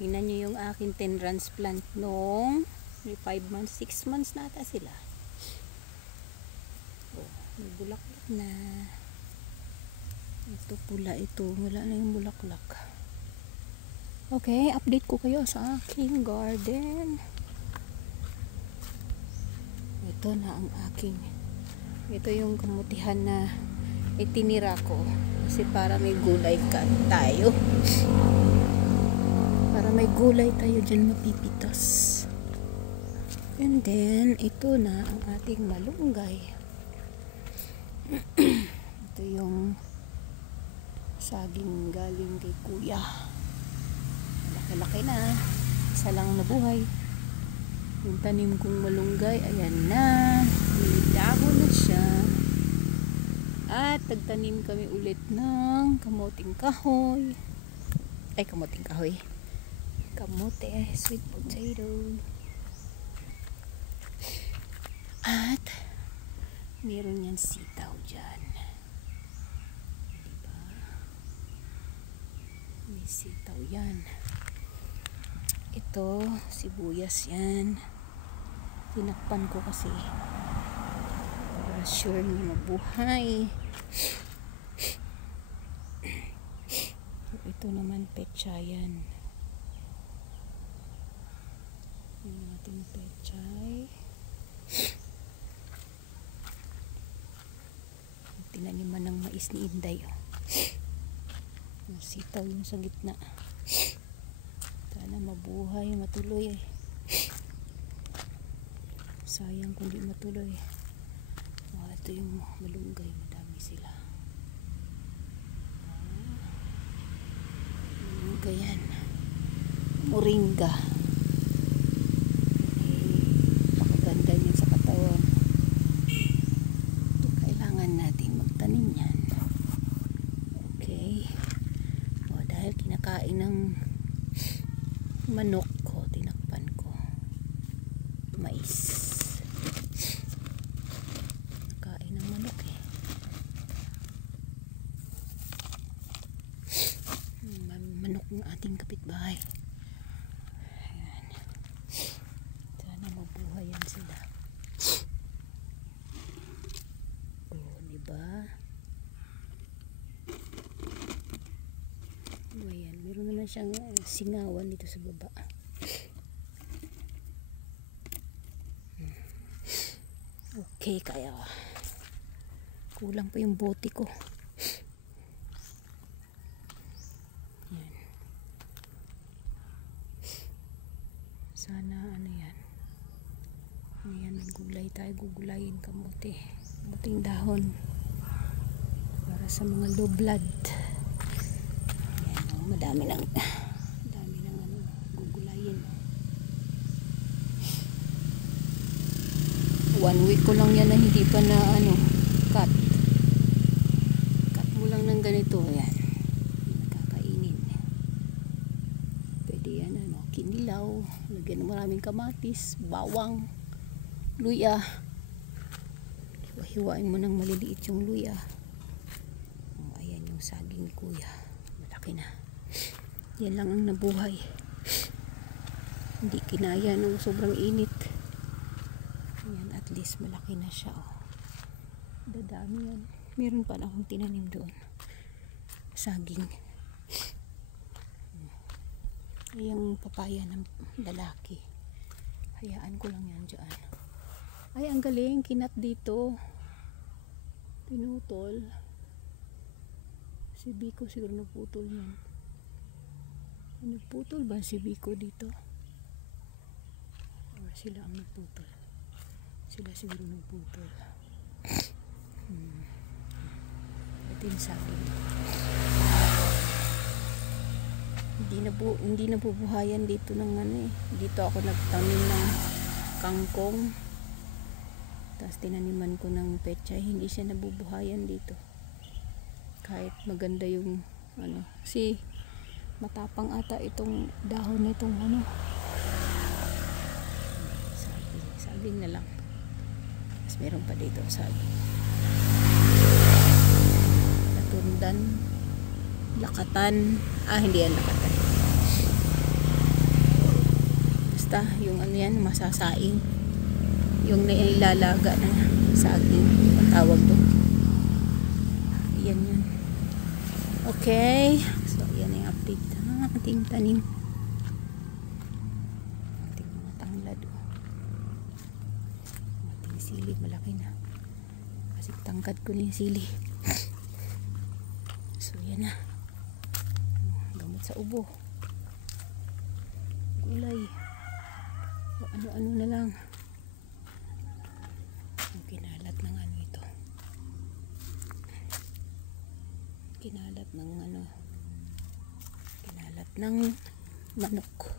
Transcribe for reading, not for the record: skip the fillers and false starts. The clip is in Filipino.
Tingnan nyo yung aking 10 transplant nung 5 months, 6 months na ata sila. Oh, may bulaklak na. Ito pula ito. Wala na yung bulaklak. Okay, update ko kayo sa aking garden. Ito na ang aking. Ito yung kamutihan na itinira ko. Kasi para may gulay tayo. Para may gulay tayo dyan mapipitas. And then, ito na ang ating malunggay. Ito yung saging galing kay kuya. Laki-laki na. Isa lang nabuhay. Yung tanim kong malunggay, ayan na. May dahon na siya. At nagtanim kami ulit ng kamuting kahoy. Ay, kamuting kahoy. Kamote, sweet potato. At meron yan sitaw dyan. Diba? May sitaw yan. Ito, sibuyas yan. Tinakpan ko kasi para sure na mabuhay. Ito naman petsayan. Yung ating pechay. Tinaniman ng mais ni Inday. Sitaw yung sa gitna. Sana mabuhay, matuloy. Sayang kung di matuloy. Ito yung malunggay. Madami sila. Malunggay yan. Moringa. Pakaganda niyan sa katawan. Kailangan natin magtanim yan. Okay. Dahil kinakain ng manok ko, tinakpan ko. Mais. Nakain ng manok eh. Manok ng ating kapitbahay. Ayan. Sana mabuhay yan sila. Oh, diba? Ayan, meron naman siyang singawan dito sa baba. Okay, kaya kulang pa yung bote ko. Ayan. Sana ano yan. Ayan, gulay tayo, gugulayin kamote. Kamuting dahon. Para sa mga low blood. Ayan, madami ng ano, gugulayin. 1 week ko lang yan na hindi pa na ano, cut mo lang ng ganito. Ayan, kakainin. Pwede yan ano, kinilaw, lagyan ng maraming kamatis, bawang, luya. Hiwain mo ng maliliit yung luya. Ayan yung saging ni kuya, malaki na. Yan lang ang nabuhay. Hindi kinaya ng sobrang init. Ayan, at least malaki na siya. Dadami yan. Meron pa na akong tinanim doon. Saging. Yung papaya ng lalaki. Hayaan ko lang yan dyan. Ay, ang galing. Kinat dito. Pinutol. Si Biko siguro nagputol yan. Nagputol ba si Biko dito? Or sila ang nagputol? Sila siguro nagputol. Ito yung sabi. Hindi na bubuhayan dito ng ano eh. Dito ako nagtanim ng kangkong. Tapos tinaniman ko ng pechay. Hindi siya nabubuhayan dito. Kahit maganda yung ano. Si matapang ata itong dahon nitong ano. Saging na lang. Tapos meron pa dito saging. Latundan. Lakatan. Hindi yan lakatan. basta yung ano yan, masasaing. Yung nailalaga na saging, ang tawag doon. Ayan yun. Okay. So, yan yung update ng ating tanim. Ating mga tanglad. Ating sili, malaki na. Kasi tangkad ko na yung sili. So, yan na. Gamot sa ubo. Gulay. O ano-ano na lang. Yung kinalat ng ano ito. Kinalat ng manok.